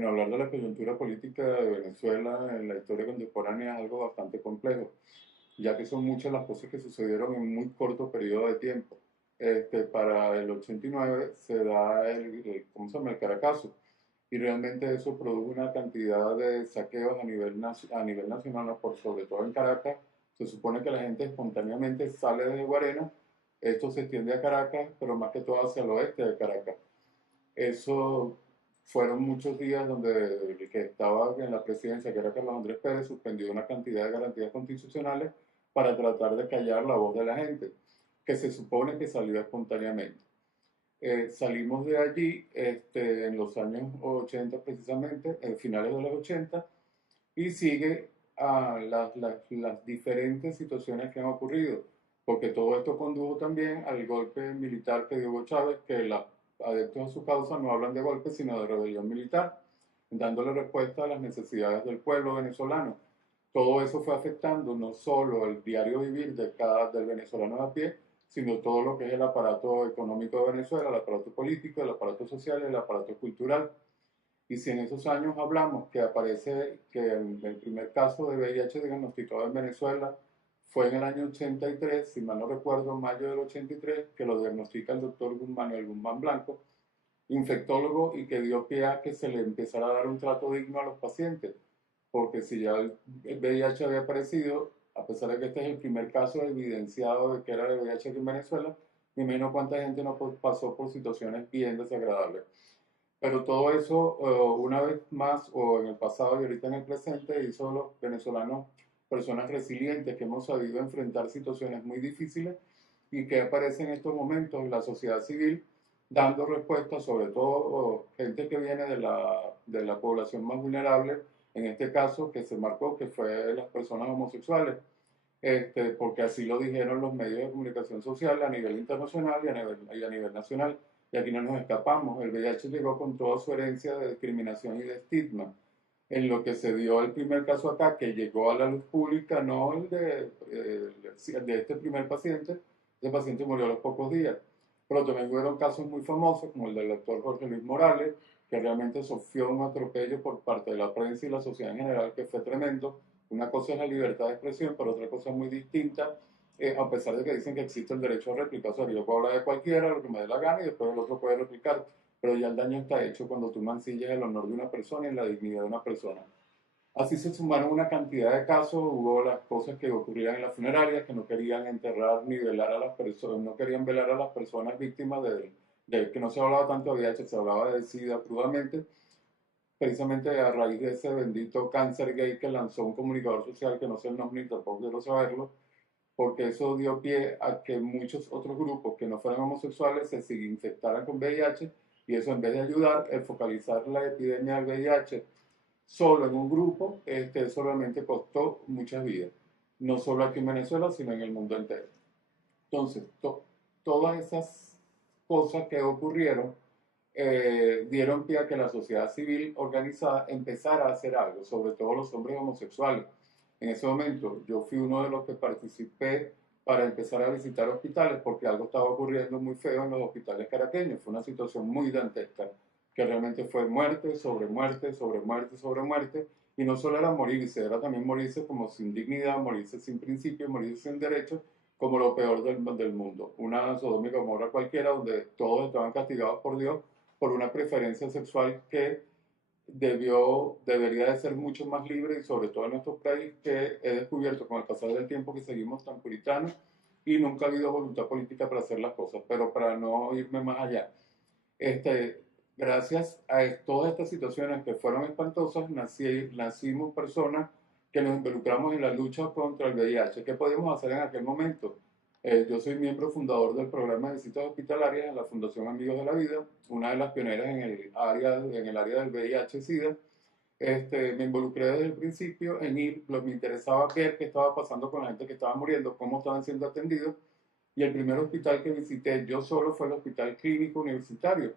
Bueno, hablar de la coyuntura política de Venezuela en la historia contemporánea es algo bastante complejo, ya que son muchas las cosas que sucedieron en muy corto periodo de tiempo. Para el 89 se da ¿cómo se llama? El Caracazo, y realmente eso produjo una cantidad de saqueos a nivel nacional, ¿no? Por sobre todo en Caracas. Se supone que la gente espontáneamente sale de Guarena, esto se extiende a Caracas, pero más que todo hacia el oeste de Caracas. Eso fueron muchos días donde el que estaba en la presidencia, que era Carlos Andrés Pérez, suspendió una cantidad de garantías constitucionales para tratar de callar la voz de la gente, que se supone que salió espontáneamente. Salimos de allí en los años 80 precisamente, en finales de los 80, y sigue las diferentes situaciones que han ocurrido, porque todo esto condujo también al golpe militar que dio Hugo Chávez, que los adeptos a su causa no hablan de golpe, sino de rebelión militar, dándole respuesta a las necesidades del pueblo venezolano. Todo eso fue afectando no solo el diario vivir del venezolano de a pie, sino todo lo que es el aparato económico de Venezuela, el aparato político, el aparato social, el aparato cultural. Y si en esos años hablamos que aparece que el primer caso de VIH diagnosticado en Venezuela fue en el año 83, si mal no recuerdo, mayo del 83, que lo diagnostica el doctor Manuel Guzmán Blanco, infectólogo, y que dio pie a que se le empezara a dar un trato digno a los pacientes. Porque si ya el VIH había aparecido, a pesar de que este es el primer caso evidenciado de que era de VIH aquí en Venezuela, ni menos cuánta gente no pasó por situaciones bien desagradables. Pero todo eso, una vez más, o en el pasado y ahorita en el presente, hizo los venezolanos personas resilientes que hemos sabido enfrentar situaciones muy difíciles y que aparece en estos momentos la sociedad civil dando respuestas, sobre todo gente que viene de la población más vulnerable, en este caso que se marcó, que fue las personas homosexuales, porque así lo dijeron los medios de comunicación social a nivel internacional y a nivel nacional. Y aquí no nos escapamos. El VIH llegó con toda su herencia de discriminación y de estigma. En lo que se dio el primer caso acá, que llegó a la luz pública, no de este primer paciente, ese paciente murió a los pocos días. Pero también hubieron casos muy famosos, como el del actor Jorge Luis Morales, que realmente sufrió un atropello por parte de la prensa y la sociedad en general, que fue tremendo. Una cosa es la libertad de expresión, pero otra cosa muy distinta, a pesar de que dicen que existe el derecho a réplica. O sea, yo puedo hablar de cualquiera, lo que me dé la gana, y después el otro puede replicar, pero ya el daño está hecho cuando tú mancillas el honor de una persona y la dignidad de una persona. Así se sumaron una cantidad de casos, hubo las cosas que ocurrían en las funerarias, que no querían enterrar ni velar a las personas, no querían velar a las personas víctimas de que no se hablaba tanto de VIH, se hablaba de SIDA crudamente, precisamente a raíz de ese bendito cáncer gay que lanzó un comunicador social que no sé el nombre ni tampoco quiero saberlo, porque eso dio pie a que muchos otros grupos que no fueran homosexuales se infectaran con VIH, y eso, en vez de ayudar a focalizar la epidemia del VIH solo en un grupo, solamente costó muchas vidas, no solo aquí en Venezuela, sino en el mundo entero. Entonces, todas esas cosas que ocurrieron dieron pie a que la sociedad civil organizada empezara a hacer algo, sobre todo los hombres homosexuales. En ese momento yo fui uno de los que participé para empezar a visitar hospitales, porque algo estaba ocurriendo muy feo en los hospitales caraqueños. Fue una situación muy dantesca, que realmente fue muerte sobre muerte, sobre muerte, sobre muerte, y no solo era morirse, era también morirse como sin dignidad, morirse sin principios, morirse sin derechos, como lo peor del mundo. Una Sodoma y Gomorra cualquiera, donde todos estaban castigados por Dios por una preferencia sexual que debería de ser mucho más libre, y sobre todo en nuestro país, que he descubierto con el pasar del tiempo que seguimos tan puritanos y nunca ha habido voluntad política para hacer las cosas. Pero para no irme más allá, este, gracias a todas estas situaciones que fueron espantosas, nacimos personas que nos involucramos en la lucha contra el VIH. ¿Qué podíamos hacer en aquel momento? Yo soy miembro fundador del programa de visitas hospitalarias en la Fundación Amigos de la Vida, una de las pioneras en el área del VIH-Sida. Me involucré desde el principio en ir, me interesaba ver qué estaba pasando con la gente que estaba muriendo, cómo estaban siendo atendidos, y el primer hospital que visité yo solo fue el Hospital Clínico Universitario,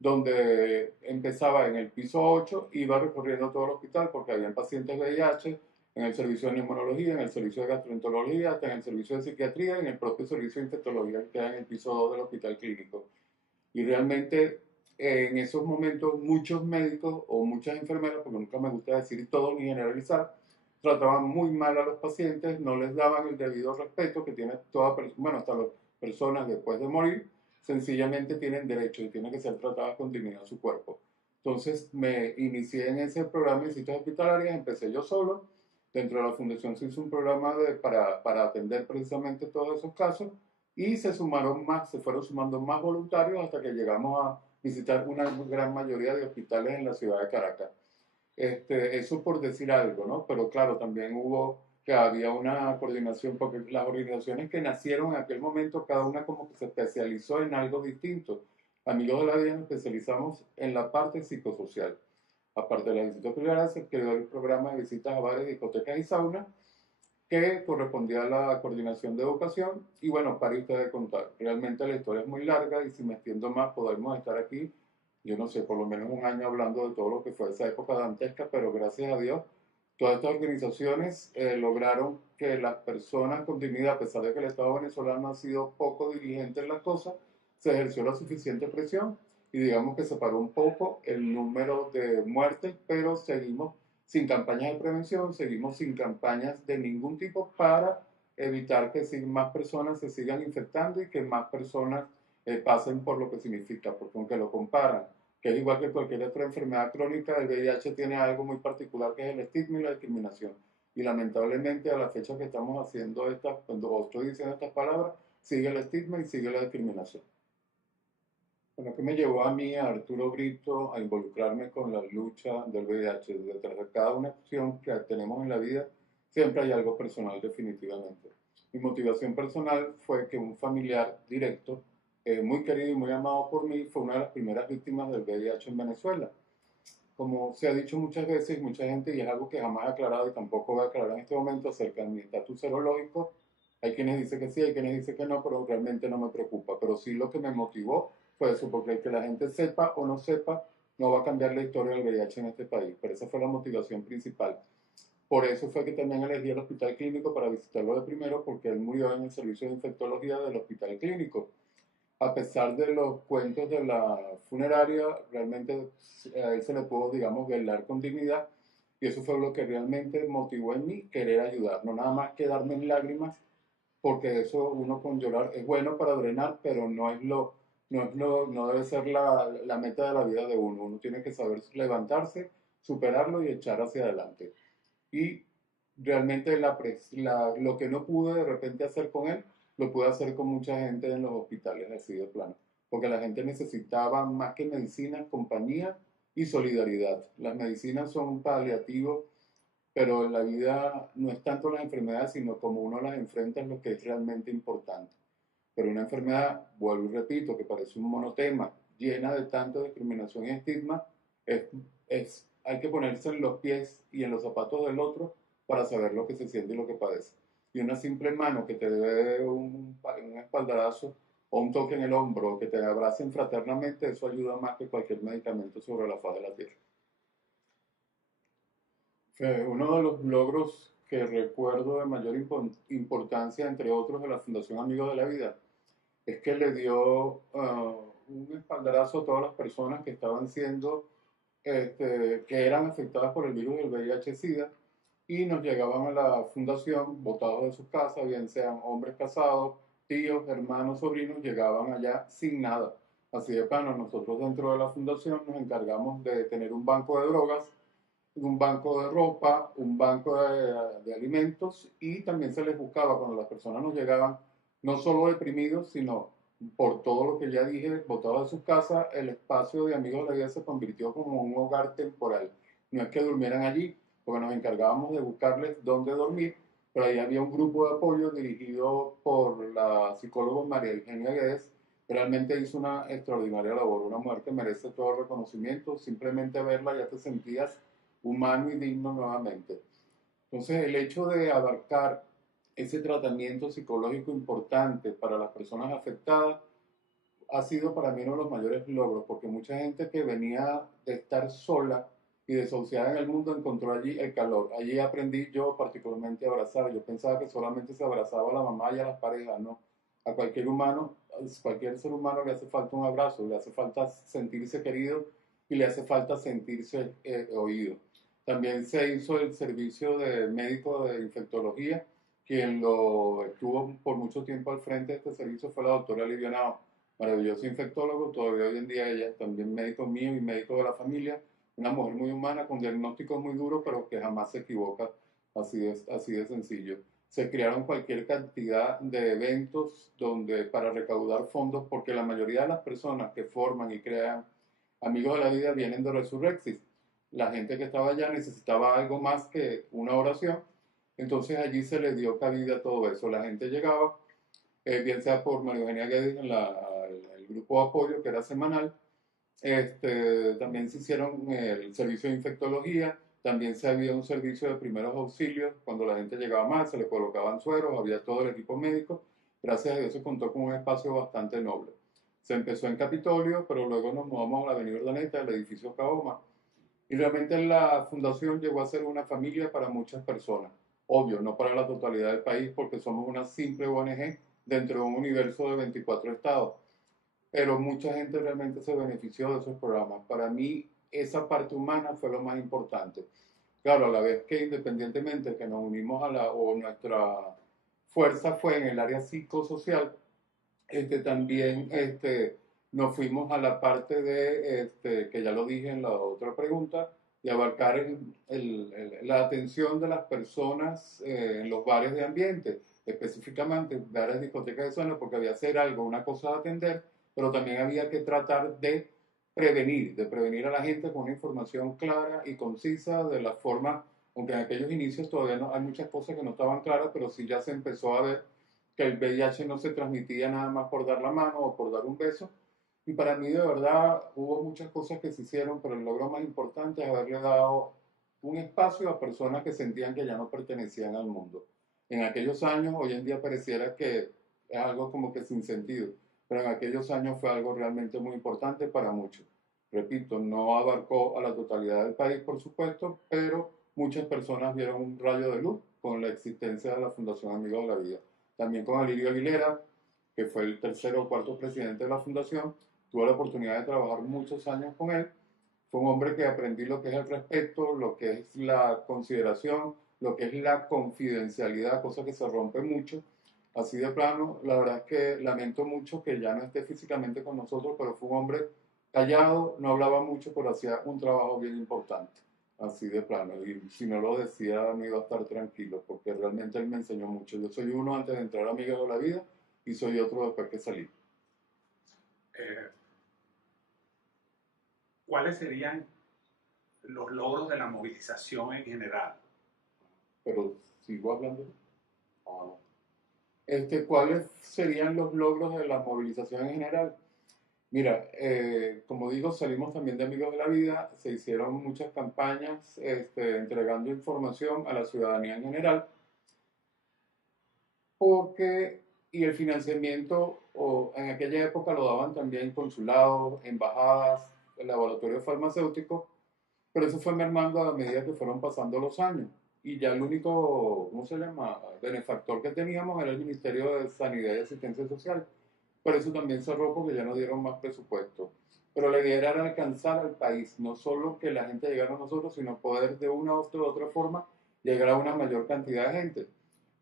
donde empezaba en el piso 8, iba recorriendo todo el hospital porque habían pacientes VIH en el servicio de neumonología, en el servicio de gastroenterología, hasta en el servicio de psiquiatría y en el propio servicio de infectología que queda en el piso 2 del hospital clínico. Y realmente En esos momentos muchos médicos o muchas enfermeras, porque nunca me gusta decir todo ni generalizar, trataban muy mal a los pacientes, no les daban el debido respeto que tiene toda persona, bueno, hasta las personas después de morir, sencillamente tienen derecho y tienen que ser tratadas con dignidad su cuerpo. Entonces me inicié en ese programa de citas hospitalarias, empecé yo solo, dentro de la fundación se hizo un programa para atender precisamente todos esos casos y se sumaron más, se fueron sumando más voluntarios hasta que llegamos a visitar una gran mayoría de hospitales en la ciudad de Caracas. Eso por decir algo, ¿no? Pero claro, también hubo que había una coordinación, porque las organizaciones que nacieron en aquel momento, cada una como que se especializó en algo distinto. Amigos de la Vida nos especializamos en la parte psicosocial. Aparte de las visitas privadas, se creó el programa de visitas a bares, discotecas y saunas, que correspondía a la coordinación de educación. Y bueno, para ustedes contar. Realmente la historia es muy larga y si me extiendo más, podemos estar aquí, yo no sé, por lo menos un año hablando de todo lo que fue esa época dantesca, pero gracias a Dios, todas estas organizaciones lograron que las personas con dignidad, a pesar de que el Estado venezolano ha sido poco diligente en las cosas, se ejerció la suficiente presión y digamos que se paró un poco el número de muertes, pero seguimos sin campañas de prevención, seguimos sin campañas de ningún tipo para evitar que más personas se sigan infectando y que más personas pasen por lo que significa, porque aunque lo comparan, que es igual que cualquier otra enfermedad crónica, el VIH tiene algo muy particular que es el estigma y la discriminación. Y lamentablemente a la fecha que estamos haciendo estas, cuando estoy diciendo estas palabras, sigue el estigma y sigue la discriminación. Bueno, que me llevó a mí, a Arturo Brito, a involucrarme con la lucha del VIH. Detrás de cada una acción que tenemos en la vida, siempre hay algo personal definitivamente. Mi motivación personal fue que un familiar directo, muy querido y muy amado por mí, fue una de las primeras víctimas del VIH en Venezuela. Como se ha dicho muchas veces, mucha gente, y es algo que jamás he aclarado y tampoco voy a aclarar en este momento acerca de mi estatus serológico, hay quienes dicen que sí, hay quienes dicen que no, pero realmente no me preocupa. Pero sí lo que me motivó fue eso, porque el que la gente sepa o no sepa, no va a cambiar la historia del VIH en este país. Pero esa fue la motivación principal. Por eso fue que también elegí el hospital clínico para visitarlo de primero, porque él murió en el servicio de infectología del hospital clínico. A pesar de los cuentos de la funeraria, realmente a él se le pudo, digamos, velar con dignidad. Y eso fue lo que realmente motivó en mí querer ayudar, no nada más quedarme en lágrimas, porque eso uno con llorar es bueno para drenar, pero no debe ser la meta de la vida de uno. Uno tiene que saber levantarse, superarlo y echar hacia adelante. Y realmente lo que no pude de repente hacer con él, lo pude hacer con mucha gente en los hospitales, así de plano. Porque la gente necesitaba más que medicina, compañía y solidaridad. Las medicinas son un paliativo, pero la vida no es tanto las enfermedades, sino como uno las enfrenta es lo que es realmente importante. Pero una enfermedad, vuelvo y repito, que parece un monotema, llena de tanta discriminación y estigma, es, hay que ponerse en los pies y en los zapatos del otro para saber lo que se siente y lo que padece. Y una simple mano que te dé un espaldarazo o un toque en el hombro, que te abracen fraternamente, eso ayuda más que cualquier medicamento sobre la faz de la tierra. Uno de los logros que recuerdo de mayor importancia, entre otros, de la Fundación Amigos de la Vida, es que le dio un espaldarazo a todas las personas que estaban siendo, que eran afectadas por el virus del VIH-Sida y nos llegaban a la fundación botados de sus casas, bien sean hombres casados, tíos, hermanos, sobrinos, llegaban allá sin nada. Así de plano, nosotros dentro de la fundación nos encargamos de tener un banco de drogas, un banco de ropa, un banco de alimentos y también se les buscaba cuando las personas nos llegaban no solo deprimidos, sino por todo lo que ya dije, botados de sus casas, el espacio de Amigos de la Vida se convirtió como un hogar temporal. No es que durmieran allí, porque nos encargábamos de buscarles dónde dormir, pero ahí había un grupo de apoyo dirigido por la psicóloga María Eugenia Guedes. Realmente hizo una extraordinaria labor, una mujer que merece todo el reconocimiento. Simplemente verla ya te sentías humano y digno nuevamente. Entonces, el hecho de abarcar ese tratamiento psicológico importante para las personas afectadas ha sido para mí uno de los mayores logros, porque mucha gente que venía de estar sola y desahuciada en el mundo encontró allí el calor. Allí aprendí yo particularmente a abrazar. Yo pensaba que solamente se abrazaba a la mamá y a las parejas, ¿no? A cualquier ser humano le hace falta un abrazo, le hace falta sentirse querido y le hace falta sentirse oído. También se hizo el servicio de médico de infectología. Quien lo estuvo por mucho tiempo al frente de este servicio fue la doctora Livia Nao, maravilloso infectólogo, todavía hoy en día ella también médico mío y médico de la familia, una mujer muy humana con diagnósticos muy duros, pero que jamás se equivoca, así de sencillo. Se crearon cualquier cantidad de eventos donde para recaudar fondos, porque la mayoría de las personas que forman y crean Amigos de la Vida vienen de Resurrexis. La gente que estaba allá necesitaba algo más que una oración, entonces allí se le dio cabida a todo eso. La gente llegaba, bien sea por María Eugenia Guedes en el grupo de apoyo que era semanal, también se hicieron el servicio de infectología, también se había un servicio de primeros auxilios, cuando la gente llegaba mal, se le colocaban sueros, había todo el equipo médico, gracias a Dios se contó con un espacio bastante noble. Se empezó en Capitolio, pero luego nos mudamos a la Avenida Urdaneta, el edificio Caoma, y realmente la fundación llegó a ser una familia para muchas personas. Obvio, no para la totalidad del país, porque somos una simple ONG dentro de un universo de 24 estados, pero mucha gente realmente se benefició de esos programas. Para mí, esa parte humana fue lo más importante. Claro, a la vez que independientemente que nos unimos o nuestra fuerza fue en el área psicosocial, también nos fuimos a la parte de, que ya lo dije en la otra pregunta, de abarcar la atención de las personas en los bares de ambiente, específicamente bares, discotecas de zona, porque había que hacer algo, una cosa de atender, pero también había que tratar de prevenir a la gente con una información clara y concisa de la forma, aunque en aquellos inicios todavía no, hay muchas cosas que no estaban claras, pero sí ya se empezó a ver que el VIH no se transmitía nada más por dar la mano o por dar un beso. Y para mí de verdad hubo muchas cosas que se hicieron, pero el logro más importante es haberle dado un espacio a personas que sentían que ya no pertenecían al mundo. En aquellos años, hoy en día pareciera que es algo como que sin sentido, pero en aquellos años fue algo realmente muy importante para muchos. Repito, no abarcó a la totalidad del país, por supuesto, pero muchas personas vieron un rayo de luz con la existencia de la Fundación Amigos de la Vida. También con Alirio Aguilera, que fue el tercero o cuarto presidente de la fundación, tuve la oportunidad de trabajar muchos años con él. Fue un hombre que aprendí lo que es el respeto, lo que es la consideración, lo que es la confidencialidad, cosa que se rompe mucho. Así de plano, la verdad es que lamento mucho que ya no esté físicamente con nosotros, pero fue un hombre callado, no hablaba mucho, pero hacía un trabajo bien importante, así de plano. Y si no lo decía, no iba a estar tranquilo, porque realmente él me enseñó mucho. Yo soy uno antes de entrar a Amigos de la Vida y soy otro después que salí. Eh, ¿Cuáles serían los logros de la movilización en general? Pero sigo hablando. Ah. ¿Cuáles serían los logros de la movilización en general? Mira, como digo, salimos también de Amigos de la Vida, se hicieron muchas campañas entregando información a la ciudadanía en general, porque, y el financiamiento en aquella época lo daban también consulados, embajadas, laboratorios farmacéuticos, pero eso fue mermando a medida que fueron pasando los años. Y ya el único, ¿cómo se llama?, benefactor que teníamos era el Ministerio de Sanidad y Asistencia Social. Por eso también cerró porque ya no dieron más presupuesto. Pero la idea era alcanzar al país, no solo que la gente llegara a nosotros, sino poder de una u otra forma llegar a una mayor cantidad de gente.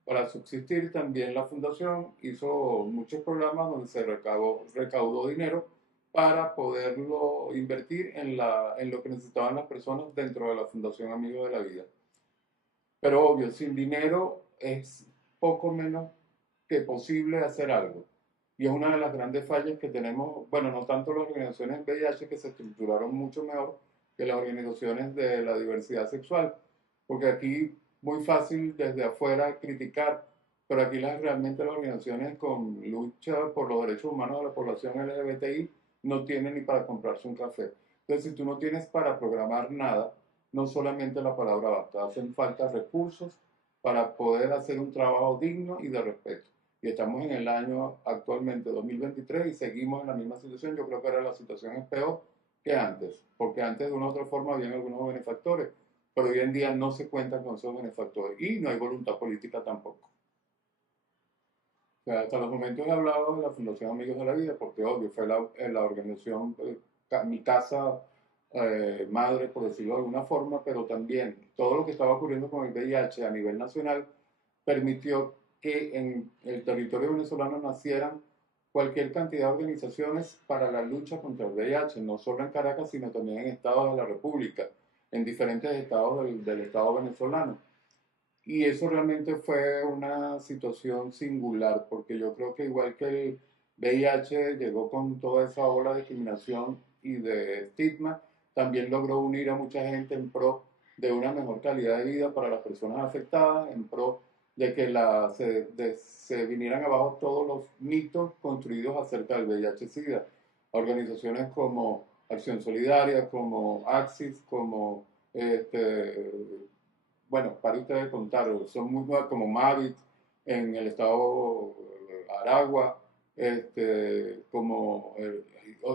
Para subsistir también la fundación hizo muchos programas donde se recaudó dinero para poderlo invertir en lo que necesitaban las personas dentro de la Fundación Amigos de la Vida. Pero obvio, sin dinero es poco menos que posible hacer algo. Y es una de las grandes fallas que tenemos, bueno, no tanto las organizaciones VIH que se estructuraron mucho mejor que las organizaciones de la diversidad sexual, porque aquí muy fácil desde afuera criticar, pero aquí realmente las organizaciones con lucha por los derechos humanos de la población LGBTI no tienen ni para comprarse un café. Entonces, si tú no tienes para programar nada, no solamente la palabra basta, hacen falta recursos para poder hacer un trabajo digno y de respeto. Y estamos en el año actualmente 2023 y seguimos en la misma situación. Yo creo que ahora la situación es peor que antes, porque antes de una u otra forma habían algunos benefactores, pero hoy en día no se cuentan con esos benefactores y no hay voluntad política tampoco. hasta los momentos he hablado de la Fundación Amigos de la Vida, porque obvio, fue la organización, mi casa madre, por decirlo de alguna forma, pero también todo lo que estaba ocurriendo con el VIH a nivel nacional permitió que en el territorio venezolano nacieran cualquier cantidad de organizaciones para la lucha contra el VIH, no solo en Caracas, sino también en estados de la República, en diferentes estados del Estado venezolano. Y eso realmente fue una situación singular, porque yo creo que igual que el VIH llegó con toda esa ola de discriminación y de estigma, también logró unir a mucha gente en pro de una mejor calidad de vida para las personas afectadas, en pro de que se vinieran abajo todos los mitos construidos acerca del VIH-Sida. Organizaciones como Acción Solidaria, como Axis, como este, bueno, para ustedes contar, son muy nuevas como Mavit en el estado Aragua, como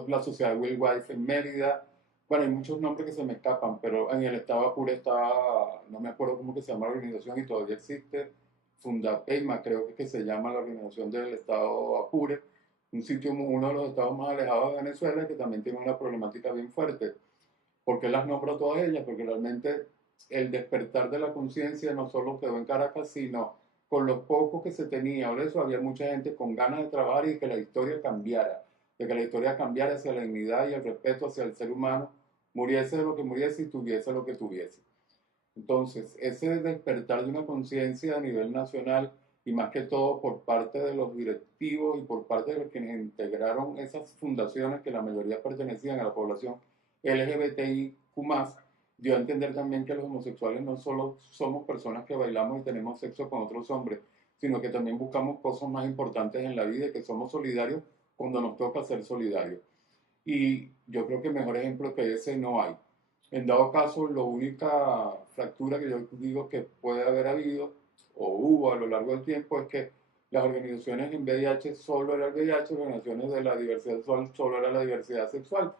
la Sociedad Will Wife en Mérida. Bueno, hay muchos nombres que se me escapan, pero en el estado Apure está, no me acuerdo cómo que se llama la organización y todavía existe, Fundapeima, creo que, es que se llama la organización del estado Apure, un sitio, uno de los estados más alejados de Venezuela, que también tiene una problemática bien fuerte. ¿Por qué las nombro todas ellas? Porque realmente el despertar de la conciencia no solo quedó en Caracas, sino con los pocos que se tenía. Por eso había mucha gente con ganas de trabajar y de que la historia cambiara, de que la historia cambiara hacia la dignidad y el respeto hacia el ser humano, muriese lo que muriese y tuviese lo que tuviese. Entonces, ese despertar de una conciencia a nivel nacional y más que todo por parte de los directivos y por parte de los quienes integraron esas fundaciones que la mayoría pertenecían a la población LGBTIQ+, dio a entender también que los homosexuales no solo somos personas que bailamos y tenemos sexo con otros hombres, sino que también buscamos cosas más importantes en la vida y que somos solidarios cuando nos toca ser solidarios. Y yo creo que mejor ejemplo que ese no hay. En dado caso, la única fractura que yo digo que puede haber habido o hubo a lo largo del tiempo es que las organizaciones en VIH solo era el VIH, las organizaciones de la diversidad sexual solo era la diversidad sexual.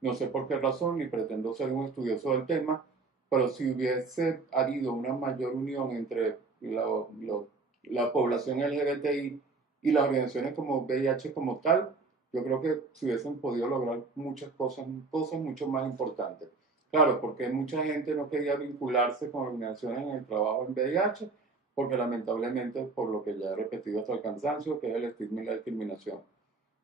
No sé por qué razón, ni pretendo ser un estudioso del tema, pero si hubiese habido una mayor unión entre la población LGBTI y las organizaciones como VIH como tal, yo creo que se hubiesen podido lograr muchas cosas, cosas mucho más importantes. Claro, porque mucha gente no quería vincularse con organizaciones en el trabajo en VIH, porque lamentablemente, por lo que ya he repetido hasta el cansancio, que es el estigma y la discriminación.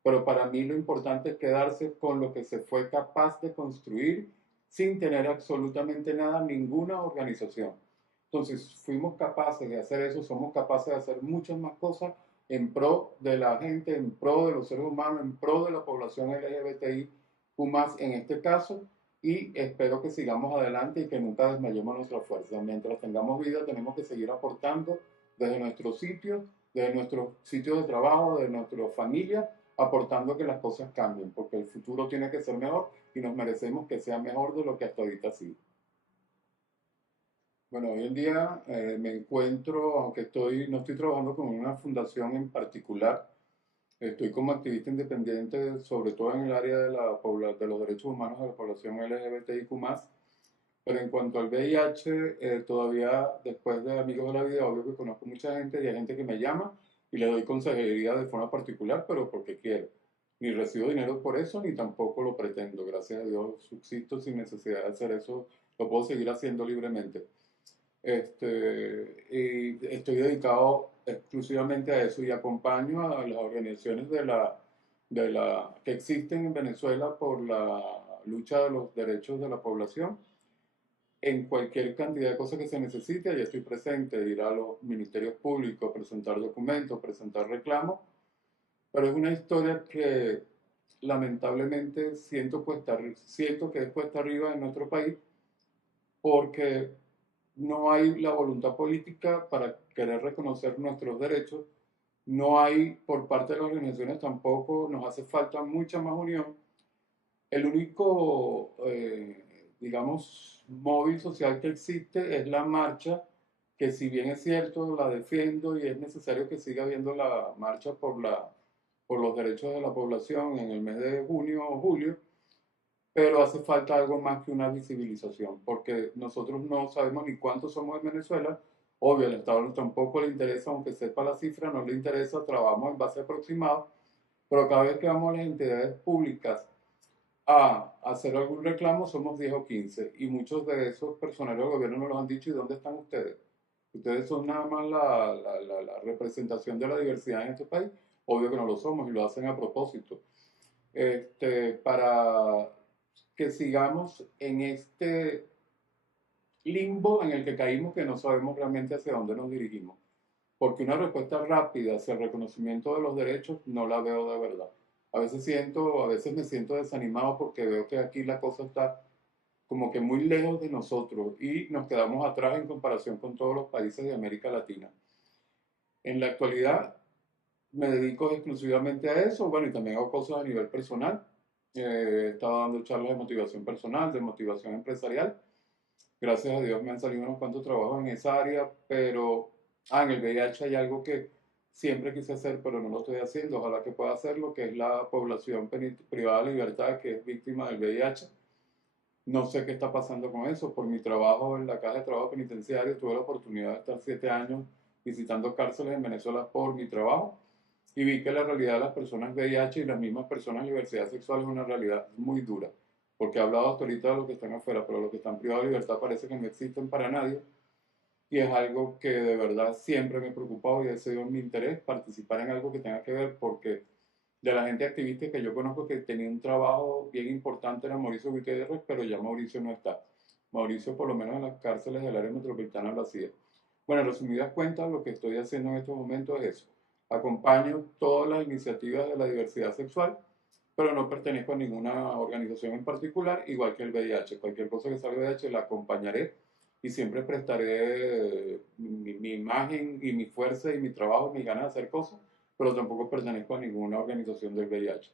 Pero para mí lo importante es quedarse con lo que se fue capaz de construir sin tener absolutamente nada, ninguna organización. Entonces, fuimos capaces de hacer eso, somos capaces de hacer muchas más cosas en pro de la gente, en pro de los seres humanos, en pro de la población LGBTIQ+, en este caso, y espero que sigamos adelante y que nunca desmayemos nuestra fuerza. Mientras tengamos vida, tenemos que seguir aportando desde nuestros sitios, desde nuestros sitios de trabajo, de nuestra familia, aportando a que las cosas cambien, porque el futuro tiene que ser mejor y nos merecemos que sea mejor de lo que hasta ahorita ha sido. Bueno, hoy en día me encuentro, aunque no estoy trabajando con una fundación en particular, estoy como activista independiente, sobre todo en el área de los derechos humanos de la población LGBTIQ+, pero en cuanto al VIH, todavía después de Amigos de la Vida, obvio que conozco mucha gente y hay gente que me llama y le doy consejería de forma particular, pero porque quiero. Ni recibo dinero por eso, ni tampoco lo pretendo. Gracias a Dios subsisto sin necesidad de hacer eso, lo puedo seguir haciendo libremente. Y estoy dedicado exclusivamente a eso y acompaño a las organizaciones que existen en Venezuela por la lucha de los derechos de la población en cualquier cantidad de cosas que se necesite. Allí estoy presente, ir a los ministerios públicos, presentar documentos, presentar reclamos, pero es una historia que lamentablemente siento que es cuesta arriba en nuestro país porque no hay la voluntad política para querer reconocer nuestros derechos, no hay por parte de las organizaciones tampoco, nos hace falta mucha más unión. El único, digamos, móvil social que existe es la marcha, que si bien es cierto, la defiendo y es necesario que siga habiendo la marcha por los derechos de la población en el mes de junio o julio, pero hace falta algo más que una visibilización, porque nosotros no sabemos ni cuántos somos en Venezuela, Obvio, al Estado tampoco le interesa, aunque sepa la cifra, no le interesa, trabajamos en base aproximada, pero cada vez que vamos a las entidades públicas a hacer algún reclamo somos 10 o 15 y muchos de esos personeros del gobierno nos lo han dicho. ¿Y dónde están ustedes? Ustedes son nada más la representación de la diversidad en este país. Obvio que no lo somos y lo hacen a propósito. Para que sigamos en este limbo en el que caímos, que no sabemos realmente hacia dónde nos dirigimos. Porque una respuesta rápida hacia el reconocimiento de los derechos no la veo de verdad. A veces me siento desanimado porque veo que aquí la cosa está como que muy lejos de nosotros y nos quedamos atrás en comparación con todos los países de América Latina. En la actualidad me dedico exclusivamente a eso, bueno, y también hago cosas a nivel personal. He estado dando charlas de motivación personal, de motivación empresarial. Gracias a Dios me han salido unos cuantos trabajos en esa área, pero en el VIH hay algo que siempre quise hacer, pero no lo estoy haciendo. Ojalá que pueda hacerlo, que es la población privada de libertad que es víctima del VIH. No sé qué está pasando con eso. Por mi trabajo en la Caja de Trabajo Penitenciario tuve la oportunidad de estar 7 años visitando cárceles en Venezuela por mi trabajo y vi que la realidad de las personas VIH y las mismas personas en diversidad sexual es una realidad muy dura. Porque he hablado hasta ahorita de los que están afuera, pero los que están privados de libertad parece que no existen para nadie. Y es algo que de verdad siempre me ha preocupado y ha sido mi interés participar en algo que tenga que ver, porque de la gente activista que yo conozco que tenía un trabajo bien importante era Mauricio Gutiérrez, pero ya Mauricio no está. Mauricio, por lo menos en las cárceles del área metropolitana, lo hacía. Bueno, en resumidas cuentas, lo que estoy haciendo en estos momentos es eso. Acompaño todas las iniciativas de la diversidad sexual, pero no pertenezco a ninguna organización en particular, igual que el VIH. Cualquier cosa que salga del VIH la acompañaré y siempre prestaré mi imagen y mi fuerza y mi trabajo, mis ganas de hacer cosas, pero tampoco pertenezco a ninguna organización del VIH.